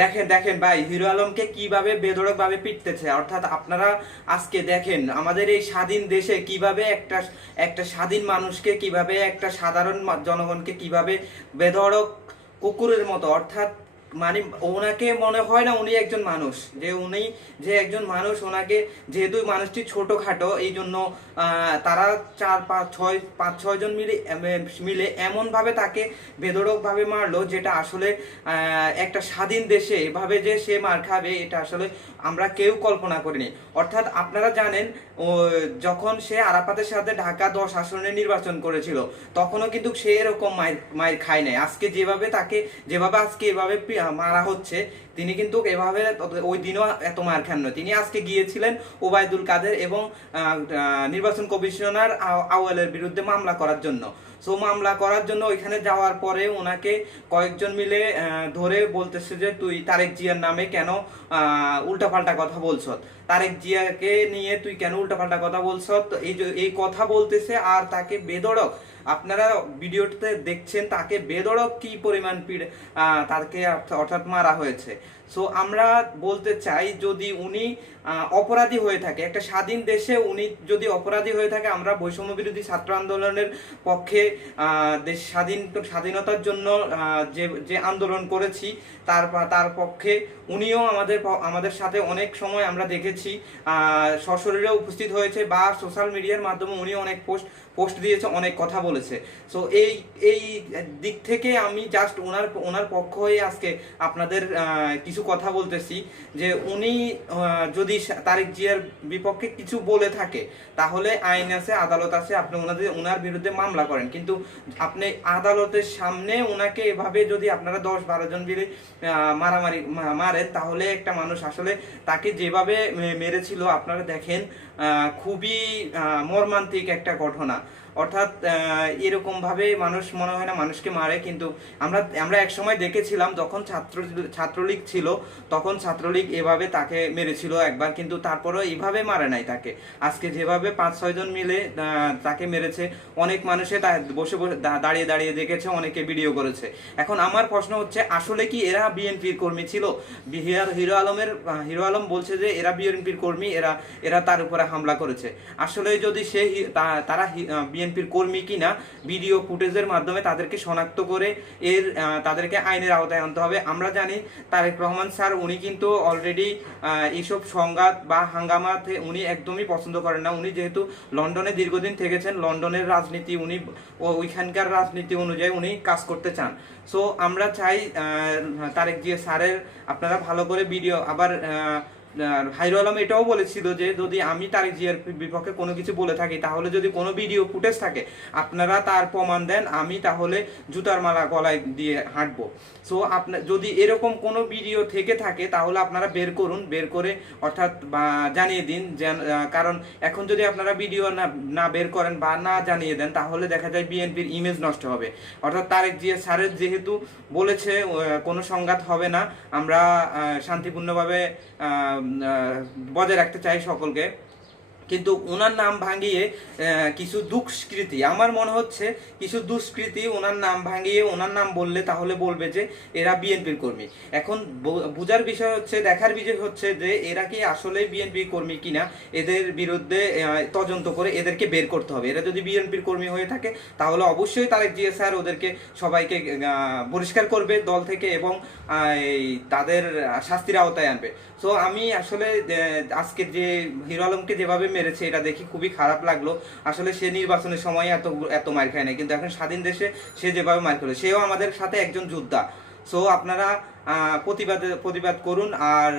দেখেন দেখেন ভাই, হিরো আলমকে কিভাবে বেধড়ক ভাবে পিটতেছে। অর্থাৎ আপনারা আজকে দেখেন আমাদের এই স্বাধীন দেশে কিভাবে একটা একটা স্বাধীন মানুষকে, কিভাবে একটা সাধারণ জনগণকে কিভাবে বেধড়ক কুকুরের মতো, অর্থাৎ মানে ওনাকে মনে হয় না উনি একজন মানুষ, যে উনি যে একজন মানুষ। ওনাকে যেহেতু মানুষটি ছোটখাটো, এই জন্য তারা 4 5 6 5 6 জন মিলে মিলে এমন ভাবে তাকে বেধড়ক ভাবে মারলো, যেটা আসলে একটা স্বাধীন দেশে এভাবে যে সে মার খাবে, এটা আসলে আমরা কেউ কল্পনা করিনি। অর্থাৎ আপনারা জানেন, ও যখন সে আরাফাতের সাথে ঢাকা 10 আসনে নির্বাচন করেছিল, তখনও কিন্তু সে এরকম মায়ের মায়ের খায় নাই। আজকে যেভাবে তাকে, যেভাবে আজকে এভাবে মারা হচ্ছে, তিনি কিন্তু এভাবে ওই দিনও এত মার খান না। তিনি আজকে গিয়েছিলেন ওবায়দুল কাদের এবং নির্বাচন কমিশনার আউয়ালের বিরুদ্ধে মামলা করার জন্য। সো মামলা করার জন্য ওইখানে যাওয়ার পরে ওনাকে কয়েকজন মিলে ধরে বলতেছে যে তুই তারেক জিয়ার নামে কেন উল্টাপাল্টা কথা বলছ, তারেক জিয়াকে নিয়ে তুই কেন উল্টাপাল্টা কথা বলছ। তো এই কথা বলতেছে আর তাকে বেধড়ক, আপনারা ভিডিওতে দেখছেন তাকে বেধড়ক কি পরিমাণ তাকে অর্থাৎ মারা হয়েছে। সো আমরা বলতে চাই, যদি উনি অপরাধী হয়ে থাকে, একটা স্বাধীন দেশে উনি যদি অপরাধী হয়ে থাকে, আমরা বৈষম্য বিরোধী ছাত্র আন্দোলনের পক্ষে দেশ স্বাধীনতার জন্য যে যে আন্দোলন করেছি, তার পক্ষে উনিও আমাদের সাথে অনেক সময় আমরা দেখেছি সশরীরে উপস্থিত হয়েছে, বা সোশ্যাল মিডিয়ার মাধ্যমে উনি অনেক পোস্ট দিয়েছে, অনেক কথা বলেছে। সো এই দিক থেকে আমি জাস্ট ওনার পক্ষ হয়ে আজকে আপনাদের কিছু কথা বলতেছি, যে উনি যদি তারেক জিয়ার বিপক্ষে কিছু বলে থাকে, তাহলে আইন আছে, আদালত আছে, আপনি ওনার বিরুদ্ধে মামলা করেন। কিন্তু আপনি আদালতের সামনে ওনাকে এভাবে যদি আপনারা 10 12 জন মিলে মারামারি মারেন, তাহলে একটা মানুষ আসলে তাকে যেভাবে মেরেছিল আপনারা দেখেন, খুবই মর্মান্তিক একটা ঘটনা। অর্থাৎ এরকম ভাবে মানুষ মনে হয় না মানুষকে মারে। কিন্তু আমরা এক সময় দেখেছিলাম, যখন ছাত্রলীগ ছিল, তখন ছাত্রলীগ এভাবে তাকে মেরেছিল একবার, কিন্তু তারপরেও এইভাবে মারে নাই তাকে। আজকে যেভাবে 5 6 জন মিলে তাকে মেরেছে, অনেক মানুষে বসে বসে দাঁড়িয়ে দাঁড়িয়ে দেখেছে, অনেকে ভিডিও করেছে। এখন আমার প্রশ্ন হচ্ছে, আসলে কি এরা বিএনপির কর্মী ছিল? হিরো আলম বলছে যে এরা বিএনপির কর্মী, এরা তার উপরে হামলা করেছে। আসলে যদি তারা বিএনপির কর্মী কিনা, ভিডিও ফুটেজের মাধ্যমে তাদেরকে শনাক্ত করে তাদেরকে আইনের আওতায় আনতে হবে। আমরা জানি তারেক রহমান স্যার উনি কিন্তু অলরেডি এইসব সংঘাত বা হাঙ্গামাতে উনি একদমই পছন্দ করেন না। উনি যেহেতু লন্ডনে দীর্ঘদিন থেকেছেন, লন্ডনের রাজনীতি উনি ওইখানকার রাজনীতি অনুযায়ী উনি কাজ করতে চান। সো আমরা চাই তারেক জিয়া স্যারের আপনারা ভালো করে ভিডিও, আবার হাইরু আলম এটাও বলেছিল যে যদি আমি তারেক জিয়ার বিপক্ষে কোনো কিছু বলে থাকি, তাহলে যদি কোনো ভিডিও ফুটেজ থাকে আপনারা তার প্রমাণ দেন, আমি তাহলে জুতার মালা গলায় দিয়ে হাঁটবো। সো আপনার যদি এরকম কোনো ভিডিও থেকে থাকে, তাহলে আপনারা বের করুন, বের করে অর্থাৎ জানিয়ে দিন। কারণ এখন যদি আপনারা ভিডিও না বের করেন বা না জানিয়ে দেন, তাহলে দেখা যায় বিএনপির ইমেজ নষ্ট হবে। অর্থাৎ তারেক জিয়া স্যারের যেহেতু বলেছে কোনো সংঘাত হবে না, আমরা শান্তিপূর্ণভাবে বজায় রাখতে চাই সকলকে, কিন্তু ওনার নাম ভাঙিয়ে কিছু দুষ্কৃতি, আমার মনে হচ্ছে কিছু দুষ্কৃতি ওনার নাম ভাঙিয়ে ওনার নাম বললে, তাহলে বলবে যে এরা বিএনপির কর্মী। এখন বোঝার বিষয় হচ্ছে, দেখার বিষয় হচ্ছে যে এরা কি আসলে বিএনপির কর্মী কিনা, এদের বিরুদ্ধে তদন্ত করে এদেরকে বের করতে হবে। এরা যদি বিএনপির কর্মী হয়ে থাকে, তাহলে অবশ্যই তারেক জিয়া স্যার ওদেরকে সবাইকে বহিষ্কার করবে দল থেকে, এবং তাদের শাস্তির আওতায় আনবে। সো আমি আসলে আজকের যে হিরো আলমকে যেভাবে মেরেছে, এটা দেখি খুবই খারাপ লাগলো। আসলে সে নির্বাচনের সময় এত মার খায় না, কিন্তু এখন স্বাধীন দেশে সে যেভাবে মার খেলো, সেও আমাদের সাথে একজন যোদ্ধা। সো আপনারা প্রতিবাদ করুন। আর